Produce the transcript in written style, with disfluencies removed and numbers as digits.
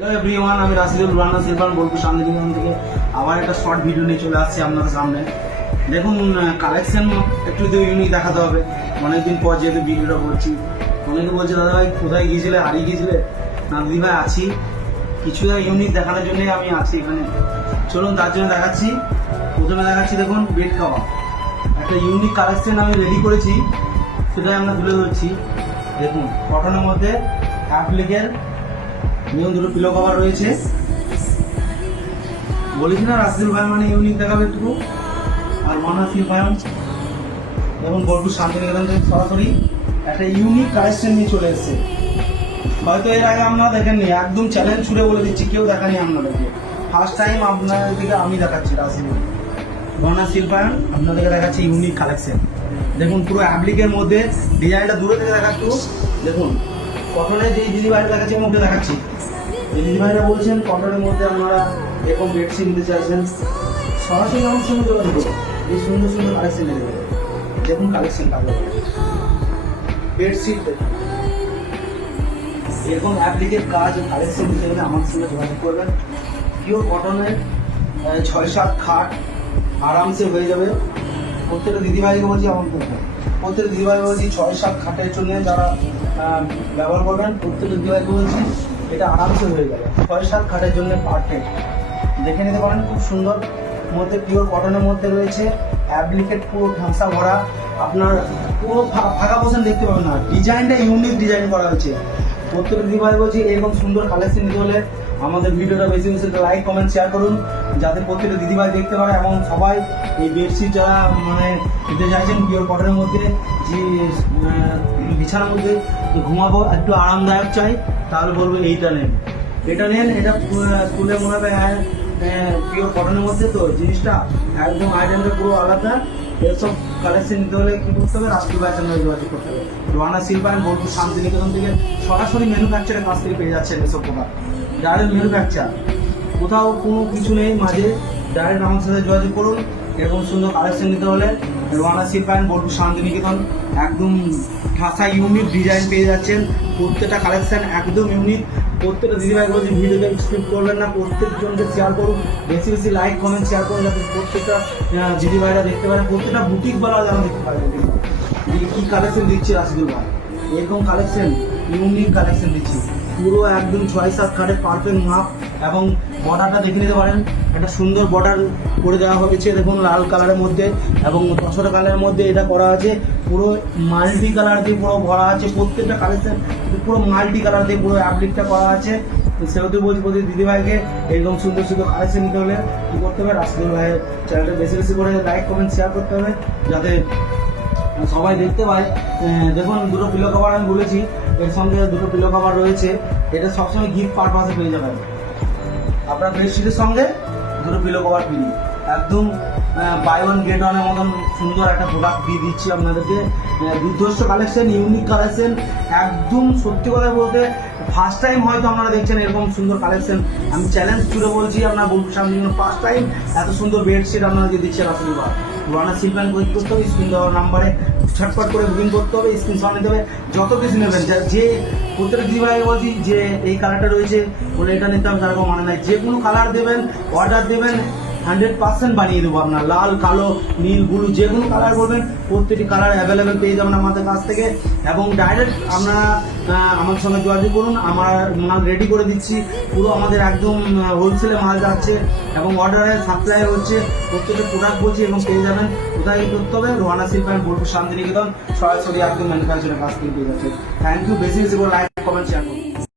Hello everyone, আমি Rashidul Rana Sylvan Bolpur Santiniketan থেকে আবার একটা শর্ট ভিডিও নিয়ে চলে আসছি আপনাদের সামনে। দেখুন, কালেকশন একটু তো ইউনিক দেখাতে হবে। অনেকদিন পর যেহেতু ভিডিওটা করছি, অনেকে বলছে দাদা ভাই কোথায় গিয়েছিলে, হারিয়ে গিয়েছিলে। না দিদি ভাই, আছি, কিছু ইউনিক দেখানোর জন্যই আমি আছি এখানে। চলুন তার জন্য দেখাচ্ছি। প্রথমে দেখাচ্ছি, দেখুন বেড কভার, একটা ইউনিক কালেকশন আমি রেডি করেছি, সেটাই আমরা তুলে ধরছি। দেখুন, কটনের মধ্যে অ্যাপ্লিকের নিয়ম দুটো পিলো কভার রয়েছে। বলেছি না রাশিদুল ভাই মানে ইউনিক দেখাবে একটু। আর মনা শিল্পায়ন, এবং বোলপুর শান্তিনিকেতন থেকে সরাসরি একটা ইউনিক কালেকশন নিয়ে চলে এসেছে। হয়তো এর আগে আপনারা দেখেননি, একদম চ্যালেঞ্জ ছুড়ে বলে দিচ্ছি, কেউ দেখানি আপনাদেরকে। ফার্স্ট টাইম আপনাদেরকে আমি দেখাচ্ছি রাশিদুল মনা শিল্পায়ন, আপনাদেরকে দেখাচ্ছি ইউনিক কালেকশন। দেখুন, পুরো অ্যাপ্লিকের মধ্যে ডিজাইনটা দূরে থেকে দেখাচ্ছি। দেখুন, কটনের যে দিদি বাইরে দেখাচ্ছি মুখে দেখাচ্ছি। এই দিদি ভাইরা বলছেন কটনের মধ্যে আপনারা এরকম বেডশিট নিতে চাইছেন, সরাসরি আমার সঙ্গে যোগাযোগ করুন। এই সুন্দর সুন্দর কালেকশন নিতে পারেন। দেখুন কালেকশন কালো বেডশিট, এরকম অ্যাপ্লিকের কাজ ও কালেকশন নিতে গেলে আমার সঙ্গে যোগাযোগ করবেন। পিওর কটনের 6-7 খাট আরামসে হয়ে যাবে। প্রত্যেকটা দিদিভাইকে বলছি, আমার প্রত্যেকটা দিদিভাই বলছি 6-7 খাটের জন্য যারা ব্যবহার করবেন, প্রত্যেকটা দিদিভাইকে বলছি এটা আরামসে হয়ে যাবে। 6-7 খাটের জন্য পারফেক্ট। দেখে নিতে পারেন, খুব সুন্দর মধ্যে পিওর কটনের মধ্যে রয়েছে অ্যাপ্লিকেট, পুরো ঢাঁসা ভরা। আপনার পুরো ফাঁকা পোষণ দেখতে পাবেন না, ডিজাইনটা ইউনিক ডিজাইন করা হয়েছে। প্রত্যেকটা দিদিভাই বলছি এরকম সুন্দর কালেকশন নিতে হলে আমাদের ভিডিওটা বেশি বেশি লাইক কমেন্ট শেয়ার করুন, যাতে প্রত্যেকটা দিদিভাই দেখতে পারে। এবং সবাই এই বেডশিট যারা মানে নিতে চাইছেন পিওর কটনের মধ্যে, যে বিছানার মধ্যে ঘুমাবো, একটু আরামদায়ক চাই, তাহলে বলবো এইটা নেন, এটা নেন। এটা স্কুলে মনে হবে পিওর কটনের মধ্যে, তো জিনিসটা একদম আইটেমটা পুরো আলাদা। এসব কালেকশন নিতে হলে কি করতে হবে, রাষ্ট্রীয় ভাইয়ের সঙ্গে যোগাযোগ করতে হবে। রানা শিল্পায়ন বোলপুর শান্তিনিকেতন থেকে সরাসরি ম্যানুফ্যাকচারের কাছ থেকে পেয়ে যাচ্ছেন এসব প্রোডাক্ট। ডাইরেক্ট ম্যানুফ্যাকচার, কোথাও কোনো কিছু নেই মাঝে। ডাইরেক্ট আমার সাথে যোগাযোগ করুন। এরকম সুন্দর কালেকশন নিতে হলে রানা শিল্পায়ন বোলপুর শান্তিনিকেতন, একদম ঠাসা ইউনিক ডিজাইন পেয়ে যাচ্ছেন। প্রত্যেকটা কালেকশন একদম ইউনিক। প্রত্যেকটা দিদিভাই বলছি ভিডিওকে স্কিপ করবেন না, প্রত্যেকজনকে শেয়ার করুন, বেশি বেশি লাইক কমেন্ট শেয়ার করুন, যাতে প্রত্যেকটা দিদিভাইরা দেখতে পারেন, প্রত্যেকটা বুটিকওয়ালা যেন দেখতে পারেন কী কালেকশন দিচ্ছি রাশিদুল ভাই। এরকম কালেকশন ইউনিক কালেকশন দিচ্ছি, পুরো একদম 6-7 খাটের পারফেক্ট মাপ। এবং বর্ডারটা দেখে নিতে পারেন, একটা সুন্দর বর্ডার করে দেওয়া হয়েছে। দেখুন লাল কালারের মধ্যে এবং তসরা কালারের মধ্যে এটা করা আছে। পুরো মাল্টি কালার দিয়ে পুরো ভরা আছে, প্রত্যেকটা কালেকশন পুরো মাল্টি কালার দিয়ে পুরো অ্যাপ্লিকটা করা আছে। সেহেতু বলছি প্রতি দিদিভাইকে এরকম সুন্দর সুন্দর কালেকশন নিতে হলে কী করতে হবে, রাশিদুল ভাইয়ের চ্যানেলটা বেশি বেশি করে লাইক কমেন্ট শেয়ার করতে হবে, যাতে সবাই দেখতে পায়। দেখুন, দুটো পিলো কভার আমি বলেছি, এর সঙ্গে দুটো পিলো কভার রয়েছে। এটা সবসময় গিফট পারপাসে পেয়ে যাবেন। আপনার বেডশিটের সঙ্গে দুটো পিলো কভার ফ্রি, একদম বাই ওয়ান গেট ওয়ানের মতন সুন্দর একটা প্রোডাক্ট দিয়ে দিচ্ছি আপনাদেরকে। দুর্ধর্ষ কালেকশন, ইউনিক কালেকশন, একদম সত্যি কথা বলতে ফার্স্ট টাইম হয়তো আপনারা দেখছেন এরকম সুন্দর কালেকশন। আমি চ্যালেঞ্জ জুড়ে বলছি, আপনার বোলপুর সামনে ফার্স্ট টাইম এত সুন্দর বেডশিট আপনাদেরকে দিচ্ছে রাশিদুল ভাই। রানা শিল্পায়ন করতে হবে, স্ক্রিন দেওয়ার নাম্বারে ছটফট করে বুকিং করতে হবে, স্ক্রিনশট নিতে হবে, যত বেশি নেবেন। যে প্রত্যেকটা দিদিভাই বলছি যে এই কালারটা রয়েছে বলে এটা নিতে হবে, তার কোনো মানে নাই। যে কোনো কালার দেবেন, অর্ডার দেবেন, 100% বানিয়ে দেবো। আপনার লাল, কালো, নীল, ব্লু, যে কোনো কালার বলবেন প্রত্যেকটি কালার অ্যাভেলেবেল পেয়ে যাবেন আমাদের কাছ থেকে। এবং ডাইরেক্ট আপনারা আমার সঙ্গে যোগাযোগ করুন, আমার মাল রেডি করে দিচ্ছি। পুরো আমাদের একদম হোলসেলে মাল যাচ্ছে এবং অর্ডারে সাপ্লাই হচ্ছে। প্রত্যেকটা প্রোডাক্ট বলছি এবং পেয়ে যাবেন। কোথায় করতে হবে, রানা শিল্পায়ন বোলপুর শান্তিনিকেতন, সরাসরি একদম ম্যানুফ্যাকচারের কাছ থেকে পেয়ে যাচ্ছে। থ্যাংক ইউ, বেশি বেশি করে লাইক কমেন্ট শেয়ার করুন।